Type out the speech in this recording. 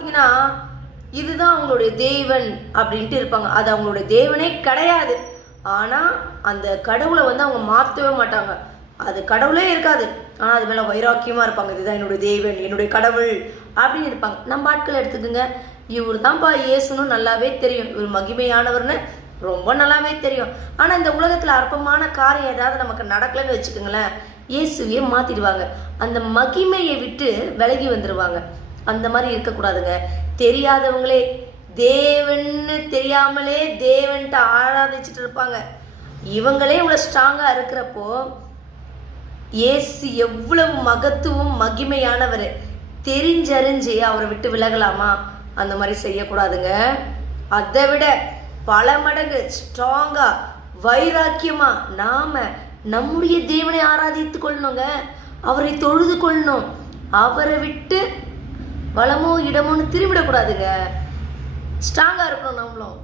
பார்த்தீங்கன்னா இதுதான் அவங்களுடைய தேவன் அப்படின்ட்டு இருப்பாங்க. அது அவங்களுடைய தேவனே கிடையாது. ஆனால் அந்த கடவுளை வந்து அவங்க மாற்றவே மாட்டாங்க. அது கடவுளே இருக்காது, ஆனால் அது மேலே வைராக்கியமாக இருப்பாங்க. இதுதான் என்னுடைய தேவன், என்னுடைய கடவுள் அப்படின்னு இருப்பாங்க. நம்ம ஆட்களை எடுத்துக்கோங்க, இவர் தான்ப்பா இயேசுன்னு நல்லாவே தெரியும், இவர் மகிமையானவர்னு ரொம்ப நல்லாவே தெரியும். ஆனால் இந்த உலகத்தில் அற்பமான காரியம் ஏதாவது நமக்கு நடக்கலன்னு வச்சுக்கோங்களேன், இயேசுவையே மாற்றிடுவாங்க. அந்த மகிமையை விட்டு விலகி வந்துடுவாங்க. அந்த மாதிரி இருக்கக்கூடாதுங்க. தெரியாதவங்களே தேவன்னு தெரியாமலே தேவன்ட்டு ஆராதிச்சுட்டு இருப்பாங்க. இவங்களே இவ்வளோ ஸ்ட்ராங்காக இருக்கிறப்போ இயேசு எவ்வளவு மகத்துவம் மகிமையானவர் தெரிஞ்சறிஞ்சு அவரை விட்டு விலகலாமா? அந்த மாதிரி செய்யக்கூடாதுங்க. அதை விட பல மடங்கு ஸ்ட்ராங்கா வைராக்கியமா நாம நம்முடைய தேவனை ஆராதித்து கொள்ளணுங்க. அவரை தொழுது கொள்ளணும். அவரை விட்டு வளமோ இடமோன்னு திரும்பிடக்கூடாதுங்க. ஸ்ட்ராங்கா இருக்கணும் நம்மளும்.